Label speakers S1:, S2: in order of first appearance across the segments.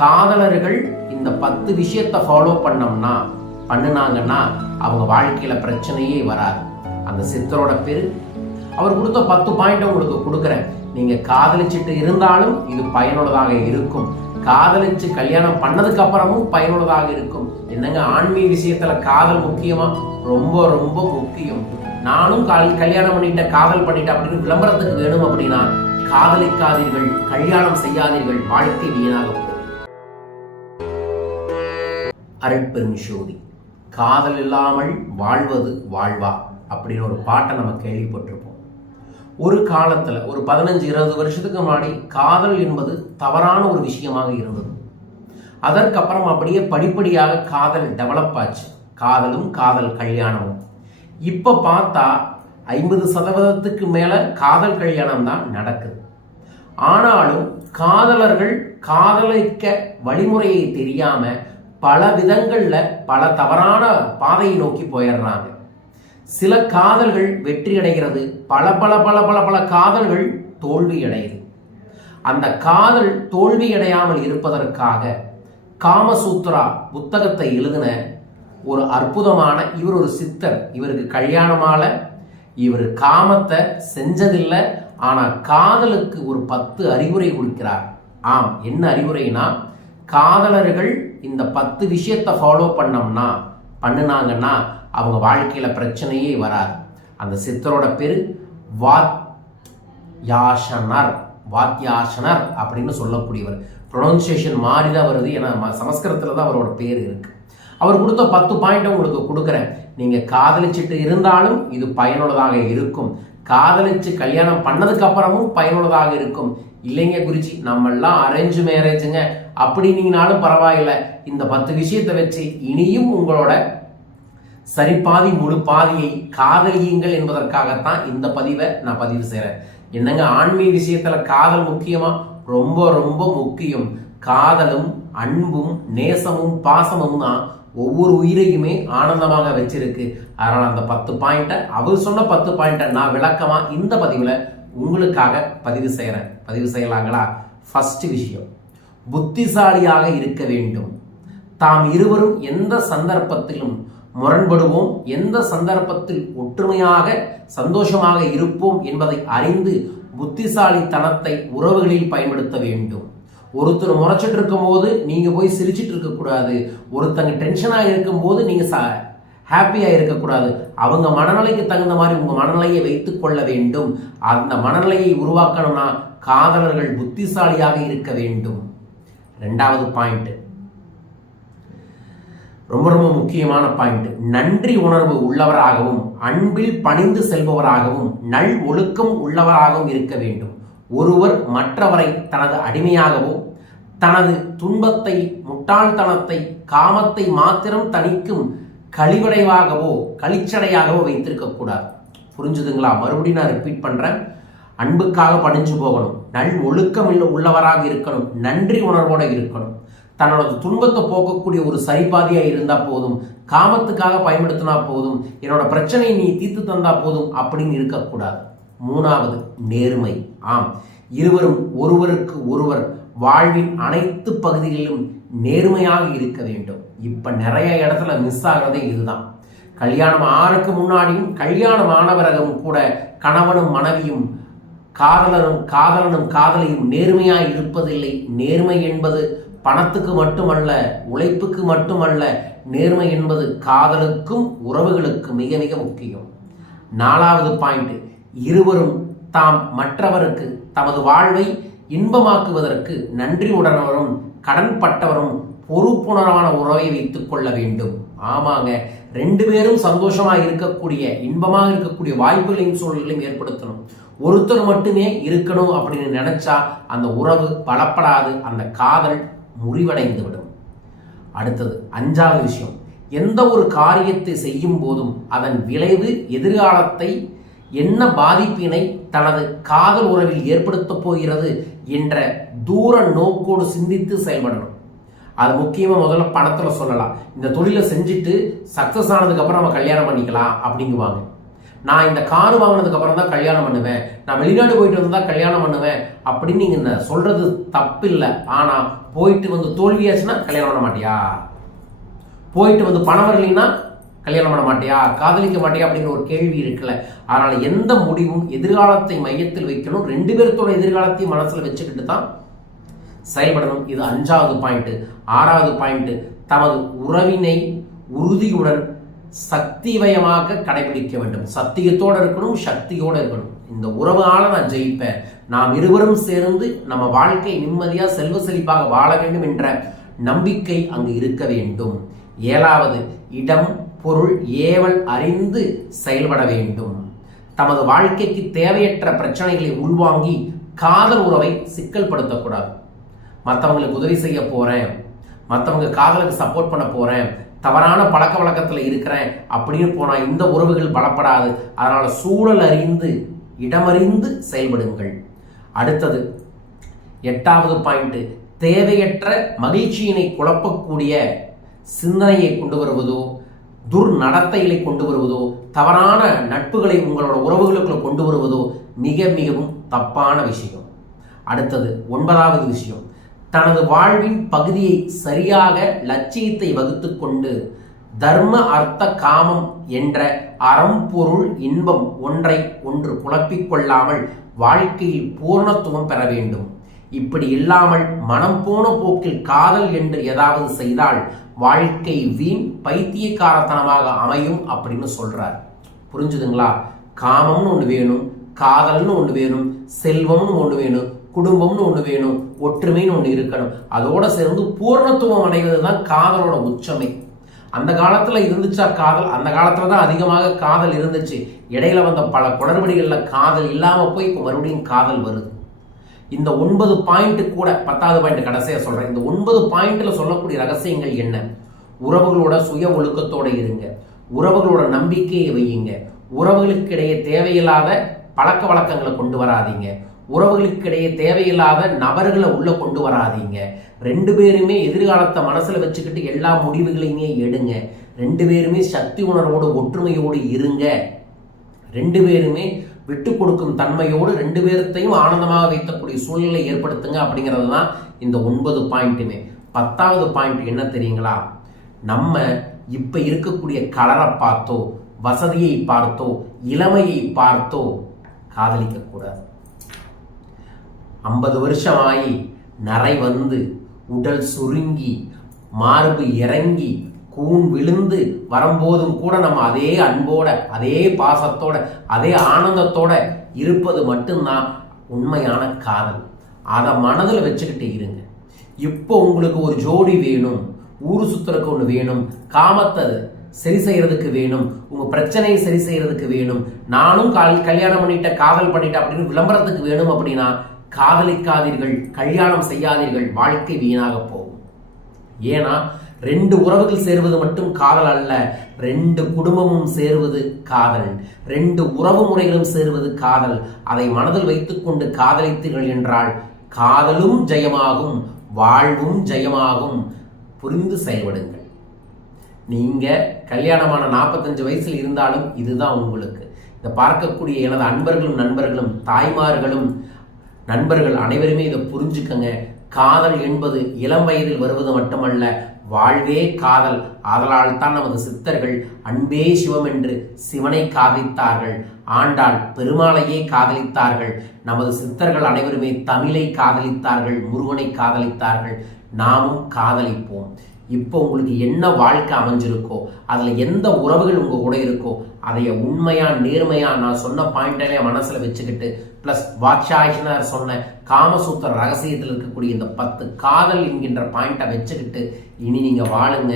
S1: காதலர்கள் இந்த பத்து விஷயத்தை ஃபாலோ பண்ணோம்னா பண்ணுனாங்கன்னா அவங்க வாழ்க்கையில பிரச்சனையே வராது. அந்த சித்தரோட பேரு அவர் கொடுத்த பத்து பாயிண்ட் உங்களுக்கு கொடுக்குறேன். நீங்க காதலிச்சிட்டு இருந்தாலும் இது பயனுள்ளதாக இருக்கும். காதலிச்சு கல்யாணம் பண்ணதுக்கு அப்புறமும் பயனுள்ளதாக இருக்கும். என்னங்க ஆன்மீக விஷயத்துல காதல் முக்கியமா? ரொம்ப ரொம்ப முக்கியம். நானும் கால் கல்யாணம் பண்ணிட்டேன் காதல் பண்ணிட்டேன் அப்படின்னு விளம்பரத்துக்கு வேணும் அப்படின்னா காதலிக்காதீர்கள் கல்யாணம் செய்யாதீர்கள் வாழ்க்கை வீணாகும் அருட்பெரும் ஜோதி காதல் இல்லாமல் வாழ்வது வாழ்வா? அப்படின்னு ஒரு பாட்டை நம்ம கேள்விப்பட்டிருப்போம். ஒரு காலத்தில் ஒரு பதினஞ்சு இருபது வருஷத்துக்கு முன்னாடி காதல் என்பது தவறான ஒரு விஷயமாக இருந்தது. அதற்கப்புறம் அப்படியே படிப்படியாக காதல் டெவலப் ஆச்சு. காதலும் காதல் கல்யாணமும். இப்போ பார்த்தா ஐம்பது சதவீதத்துக்கு மேலே காதல் கல்யாணம் தான் நடக்குது. ஆனாலும் காதலர்கள் காதலிக்க வழிமுறையை தெரியாமல் பல விதங்கள்ல பல தவறான பாதையை நோக்கி போயிடுறாங்க. சில காதல்கள் வெற்றி அடைகிறது. பல பல பல பல பல காதல்கள் தோல்வி அடையுது. அந்த காதல் தோல்வி அடையாமல் இருப்பதற்காக காமசூத்ரா புத்தகத்தை எழுதின ஒரு அற்புதமான இவர் ஒரு சித்தர். இவருக்கு கல்யாணமால இவர் காமத்தை செஞ்சதில்லை. ஆனால் காதலுக்கு ஒரு பத்து அறிவுரை கொடுக்கிறார். ஆம் என்ன அறிவுரைனா காதலர்கள் இந்த பத்து விஷயத்தை ஃபாலோ பண்ணோம்னா பண்ணுனாங்கன்னா அவங்க வாழ்க்கையில் பிரச்சனையே வராது. அந்த சித்தரோட பேர் வாத் யாஷனர் வாத்யாசனர் அப்படின்னு சொல்லக்கூடியவர். ப்ரொனன்சியேஷன் மாறி தான் வருது ஏன்னா ம- தான் அவரோட பேர் இருக்குது அவர் கொடுத்த பத்து பாயிண்ட் உங்களுக்கு கொடுக்குறேன். நீங்கள் காதலிச்சிட்டு இருந்தாலும் இது பயனுள்ளதாக இருக்கும். காதலிச்சு கல்யாணம் பண்ணதுக்கு அப்புறமும் பயனுள்ளதாக இருக்கும். இல்லைங்க குருஜி நம்ம எல்லாம் அரேஞ்ச் மேரேஜுங்க அப்படி நீங்கனாலும் பரவாயில்லை. இந்த பத்து விஷயத்தை வச்சு இனியும் உங்களோட சரி பாதி முழு பாதியை காதலியுங்கள் என்பதற்காகத்தான் இந்த பதிவை நான் பதிவு செய்கிறேன் என்னங்க ஆன்மீக விஷயத்துல காதல் முக்கியமா? ரொம்ப ரொம்ப முக்கியம். காதலும் அன்பும் நேசமும் பாசமும் தான் ஒவ்வொரு உயிரையுமே ஆனந்தமாக வச்சிருக்கு. அதனால அந்த பத்து பாயிண்ட்டை அவர் சொன்ன பத்து பாயிண்ட்டை நான் விளக்கமா இந்த பதிவுல உங்களுக்காக பதிவு செய்கிறேன் பதிவு செய்யலாங்களா? ஃபஸ்ட்டு விஷயம் புத்திசாலியாக இருக்க வேண்டும். தாம் இருவரும் எந்த சந்தர்ப்பத்திலும் முரண்படுவோம் எந்த சந்தர்ப்பத்தில் ஒற்றுமையாக சந்தோஷமாக இருப்போம் என்பதை அறிந்து புத்திசாலித்தனத்தை உறவுகளில் பயன்படுத்த வேண்டும். ஒருத்தர் முறைச்சிட்டு இருக்கும்போது நீங்க போய் சிரிச்சிட்டு இருக்க கூடாது ஒருத்தங்க டென்ஷனாக இருக்கும்போது நீங்க ஹாப்பியா இருக்கக்கூடாது. அவங்க மனநிலைக்கு தகுந்த மாதிரி உங்க மனநிலையை வைத்துக் கொள்ள வேண்டும். அந்த மனநிலையை உருவாக்கணும்னா காதலர்கள் புத்திசாலியாக இருக்க வேண்டும். ரெண்டாவது பாயிண்ட் ரொம்ப ரொம்ப முக்கியமான பாயிண்ட் நன்றி உணர்வு உள்ளவராகவும் அன்பில் பணிந்து செல்பவராகவும் நல் ஒழுக்கம் உள்ளவராகவும் இருக்க வேண்டும். ஒருவர் மற்றவரை தனது அடிமையாகவோ தனது துன்பத்தை முட்டாள்தனத்தை காமத்தை மாத்திரம் தணிக்கும் கழிவடைவாகவோ கழிச்சடையாகவோ வைத்திருக்க கூடாது. புரிஞ்சுதுங்களா? மறுபடியும் நான் ரிப்பீட் பண்றேன். அன்புக்காக பணிஞ்சு போகணும். நல் ஒழுக்கம் உள்ளவராக இருக்கணும். நன்றி உணர்வோட இருக்கணும். தன்னோட துன்பத்தை போக்கக்கூடிய ஒரு சரிபாதியா இருந்தா போதும். காமத்துக்காக பயன்படுத்தினா போதும். என்னோட பிரச்சனையை நீ தீர்த்து தந்தா போதும் அப்படின்னு இருக்கக்கூடாது மூணாவது நேர்மை. ஆம். இருவரும் ஒருவருக்கு ஒருவர். வாழ்வின் அனைத்து பகுதிகளிலும் நேர்மையாக இருக்க வேண்டும். இப்போ நிறைய இடத்துல மிஸ் ஆகிறதே இதுதான். கல்யாணம் ஆறுக்கு முன்னாடியும் கல்யாணம் ஆனவரகம் கூட கணவனும் மனைவியும் காதலனும் காதலனும் காதலியும் நேர்மையாக இருப்பதில்லை. நேர்மை என்பது பணத்துக்கு மட்டுமல்ல உழைப்புக்கு மட்டுமல்ல. நேர்மை என்பது காதலுக்கும் உறவுகளுக்கும் மிக மிக முக்கியம். நாலாவது பாயிண்ட் இருவரும் தாம் மற்றவருக்கு தமது வாழ்வை இன்பமாக்குவதற்கு நன்றி உடனவரும் கடன்பட்டவரும் பொறுப்புணர்வான உறவை வைத்துக் கொள்ள வேண்டும். ஆமாங்க ரெண்டு பேரும் சந்தோஷமா இருக்கக்கூடிய இன்பமாக இருக்கக்கூடிய வாய்ப்புகளையும் சூழல்களையும் ஏற்படுத்தணும். ஒருத்தர் மட்டுமே இருக்கணும் அப்படின்னு நினைச்சா அந்த உறவு பலப்படாது அந்த காதல் முறிவடைந்து விடும் அடுத்தது அஞ்சாவது விஷயம். எந்த ஒரு காரியத்தை செய்யும் போதும் அதன் விளைவு எதிர்காலத்தை என்ன பாதிப்பினை தனது காதல் உறவில் ஏற்படுத்தப் போகிறது என்ற தூர நோக்கோடு சிந்தித்து செயல்படணும். அது முக்கியமாக முதல்ல பணத்தில் சொல்லலாம். இந்த தொழிலை செஞ்சுட்டு சக்ஸஸ் ஆனதுக்கப்புறம் நம்ம கல்யாணம் பண்ணிக்கலாம் அப்படிங்குவாங்க. நான் இந்த கார் வாங்கினதுக்கப்புறம் தான் கல்யாணம் பண்ணுவேன். நான் வெளிநாடு போயிட்டு வந்து தான் கல்யாணம் பண்ணுவேன் அப்படின்னு நீங்கள் சொல்கிறது சொல்றது தப்பில்லை. ஆனால் போயிட்டு வந்து தோல்வியாச்சுன்னா கல்யாணம் பண்ண மாட்டியா? போயிட்டு வந்து பணம் வரலைன்னா கல்யாணம் பண்ண மாட்டியா? காதலிக்க மாட்டியா? அப்படிங்கிற ஒரு கேள்வி இருக்குல்ல அதனால் எந்த முடிவும் எதிர்காலத்தை மையத்தில் வைக்கணும்? ரெண்டு பேர்த்தோட எதிர்காலத்தையும் மனசில் வச்சுக்கிட்டு தான் செயல்படணும். இது அஞ்சாவது பாயிண்ட் ஆறாவது பாயிண்ட் தமது உறவினை உறுதியுடன் சக்திவயமாக கடைபிடிக்க வேண்டும். சத்தியத்தோடு இருக்கணும் சக்தியோடு இருக்கணும். இந்த உறவால நான் ஜெயிப்பேன். நாம் இருவரும் சேர்ந்து நம்ம வாழ்க்கை நிம்மதியாக செல்வ செழிப்பாக வாழ வேண்டும் என்ற நம்பிக்கை அங்கு இருக்க வேண்டும். ஏழாவது இடம் பொருள் ஏவல் அறிந்து செயல்பட வேண்டும். தமது வாழ்க்கைக்கு தேவையற்ற பிரச்சனைகளை உள்வாங்கி காதல் உறவை சிக்கல்படுத்தக்கூடாது மற்றவங்களுக்கு உதவி செய்ய போகிறேன் மற்றவங்க காதலுக்கு சப்போர்ட் பண்ண போகிறேன் தவறான பழக்க வழக்கத்தில் இருக்கிறேன் அப்படின்னு போனால் இந்த உறவுகள் பலப்படாது. அதனால் சூழல் அறிந்து இடமறிந்து செயல்படுங்கள். அடுத்தது எட்டாவது பாயிண்ட்டு தேவையற்ற மகிழ்ச்சியினை குழப்பக்கூடிய சிந்தனையை கொண்டு வருவதோ துர்நடத்தைகளை கொண்டு வருவதோ தவறான நட்புகளை உங்களோட உறவுகளுக்குள்ள கொண்டு வருவதோ மிக மிகவும் தப்பான விஷயம். அடுத்தது ஒன்பதாவது விஷயம். தனது வாழ்வின் பகுதியை சரியாக லட்சியத்தை வகுத்து கொண்டு தர்ம அர்த்த காமம் என்ற அறம்பொருள் இன்பம் ஒன்றை ஒன்று குழப்பிக்கொள்ளாமல் வாழ்க்கையில் பூர்ணத்துவம் பெற வேண்டும். இப்படி இல்லாமல் மனம் போன போக்கில் காதல் என்று ஏதாவது செய்தால் வாழ்க்கை வீண் பைத்தியக்காரத்தனமாக அமையும் அப்படின்னு சொல்றார். புரிஞ்சுதுங்களா? காமம்னு ஒன்று வேணும் காதல்னு ஒன்று வேணும் செல்வம்னு ஒன்று வேணும் குடும்பம்னு ஒன்று வேணும் ஒற்றுமைன்னு ஒன்று இருக்கணும். அதோட சேர்ந்து பூர்ணத்துவம் அடைவது தான் காதலோட உச்சமே. அந்த காலத்தில் இருந்துச்சா காதல்? அந்த காலத்தில் தான் அதிகமாக காதல் இருந்துச்சு. இடையில வந்த பல குளறுபடிகள்ல காதல் இல்லாமல் போய் இப்போ மறுபடியும் காதல் வருது. இந்த ஒன்பது பாயிண்ட் கூட பத்தாவது பாயிண்ட் கடைசியாக சொல்கிறேன் இந்த ஒன்பது பாயிண்ட்ல சொல்லக்கூடிய ரகசியங்கள் என்ன? உறவுகளோட சுய ஒழுக்கத்தோட இருங்க. உறவுகளோட நம்பிக்கையை வையுங்க. உறவுகளுக்கு இடையே தேவையில்லாத பழக்க வழக்கங்களை கொண்டு வராதீங்க. உறவுகளுக்கு இடையே தேவையில்லாத நபர்களை உள்ள கொண்டு வராதீங்க. ரெண்டு பேருமே எதிர்காலத்தை மனசுல வச்சுக்கிட்டு எல்லா முடிவுகளையுமே எடுங்க. ரெண்டு பேருமே சக்தி உணர்வோடு ஒற்றுமையோடு இருங்க. ரெண்டு பேருமே விட்டு கொடுக்கும் தன்மையோடு ரெண்டு பேர்த்தையும் ஆனந்தமாக வைக்கக்கூடிய சூழ்நிலை ஏற்படுத்துங்க அப்படிங்கிறது தான் இந்த ஒன்பது பாயிண்ட்டுமே. பத்தாவது பாயிண்ட் என்ன தெரியுங்களா? நம்ம இப்போ இருக்கக்கூடிய கலரை பார்த்தோ வசதியை பார்த்தோ இளமையை பார்த்தோ காதலிக்கக்கூடாது ஐம்பது வருஷம் ஆகி நரை வந்து உடல் சுருங்கி மார்பு இறங்கி கூன் விழுந்து வரும்போதும் கூட நம்ம அதே அன்போட அதே பாசத்தோட அதே ஆனந்தத்தோட இருப்பது மட்டும்தான் உண்மையான காதல். அதை மனதில் வச்சுக்கிட்டு இருங்க. இப்போ உங்களுக்கு ஒரு ஜோடி வேணும் ஊரு சுத்துறதுக்கு ஒன்று வேணும் காமத்தை சரி செய்யறதுக்கு வேணும் உங்க பிரச்சனையை சரி செய்யறதுக்கு வேணும் நானும் கால் கல்யாணம் பண்ணிட்ட காதல் பண்ணிட்டேன் அப்படின்னு விளம்பரத்துக்கு வேணும் அப்படின்னா காதலிக்காதீர்கள் கல்யாணம் செய்யாதீர்கள் வாழ்க்கை வீணாக போகும். ஏன்னா ரெண்டு உறவுகள் சேருவது மட்டும் காதல் அல்ல. ரெண்டு குடும்பமும் சேருவது காதல். ரெண்டு உறவு முறைகளும் சேருவது காதல். அதை மனதில் வைத்துக்கொண்டு காதலித்தீர்கள் என்றால் காதலும் ஜெயமாகும் வாழ்வும் ஜெயமாகும். புரிந்து செயல்படுங்கள். நீங்க கல்யாணமான நாற்பத்தஞ்சு வயசில் இருந்தாலும் இதுதான் உங்களுக்கு. இதை பார்க்கக்கூடிய எனது அன்பர்களும் நண்பர்களும் தாய்மார்களும் நண்பர்கள் அனைவருமே இதை புரிஞ்சுக்கங்க. காதல் என்பது இளம் வயதில் வருவது மட்டுமல்ல வாழ்வே காதல். ஆதலால் தான் நமது சித்தர்கள் அன்பே சிவம் என்று சிவனை காதலித்தார்கள். ஆண்டாள் பெருமாளையே காதலித்தார்கள். நமது சித்தர்கள் அனைவருமே தமிழை காதலித்தார்கள் முருகனை காதலித்தார்கள். நாமும் காதலிப்போம். இப்போ உங்களுக்கு என்ன வாழ்க்கை அமைஞ்சிருக்கோ அதில் எந்த உறவுகள் உங்கள் கூட இருக்கோ அதைய உண்மையா நேர்மையா நான் சொன்ன பாயிண்ட்டையே மனசில் வச்சுக்கிட்டு ப்ளஸ் வாட்சாயினார் சொன்ன காமசூத்திர ரகசியத்தில் இருக்கக்கூடிய இந்த பத்து காதல் என்கின்ற பாயிண்ட்டை வச்சுக்கிட்டு இனி நீங்கள் வாழுங்க.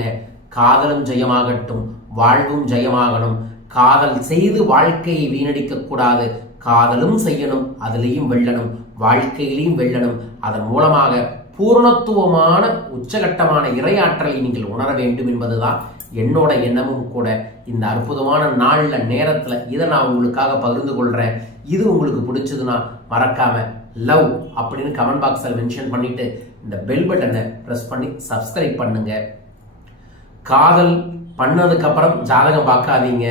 S1: காதலும் ஜெயமாகட்டும் வாழ்வும் ஜெயமாகணும். காதல் செய்து வாழ்க்கையை வீணடிக்க கூடாது. காதலும் செய்யணும் அதுலேயும் வெல்லணும். வாழ்க்கையிலையும் வெல்லணும். அதன் மூலமாக பூர்ணத்துவமான உச்சகட்டமான இறையாற்றலை நீங்கள் உணர வேண்டும் என்பதுதான் என்னோட எண்ணமும் கூட இந்த அற்புதமான நாளில் நேரத்தில் இதை நான் உங்களுக்காக பகிர்ந்து கொள்கிறேன் இது உங்களுக்கு பிடிச்சதுன்னா மறக்காம லவ் அப்படின்னு கமெண்ட் பாக்ஸில் மென்ஷன் பண்ணிவிட்டு இந்த பெல் பட்டனை ப்ரெஸ் பண்ணி சப்ஸ்கிரைப் பண்ணுங்க. காதல் பண்ணதுக்கப்புறம் ஜாதகம் பார்க்காதீங்க.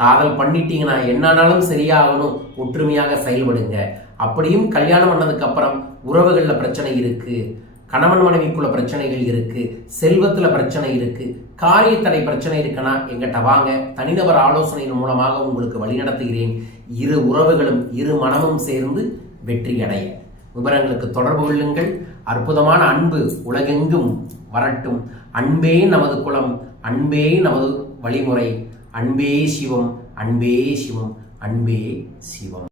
S1: காதல் பண்ணிட்டீங்கன்னா என்னானாலும் சரியாகணும் ஒற்றுமையாக செயல்படுங்க. அப்படியும் கல்யாணம் பண்ணதுக்கப்புறம் உறவுகளில் பிரச்சனை இருக்குது கணவன் மனைவிக்குள்ள பிரச்சனைகள் இருக்கு செல்வத்துல பிரச்சனை இருக்கு காரிய தடை பிரச்சனை இருக்குன்னா எங்கிட்ட வாங்க தனிநபர் ஆலோசனையின் மூலமாக உங்களுக்கு வழிநடத்துகிறேன் இரு உறவுகளும் இரு மனமும் சேர்ந்து வெற்றி அடைய. விவரங்களுக்கு தொடர்பு கொள்ளுங்கள். அற்புதமான அன்பு உலகெங்கும் வரட்டும். அன்பே நமது குலம் அன்பே நமது வழிமுறை. அன்பே சிவம் அன்பே சிவம் அன்பே சிவம்.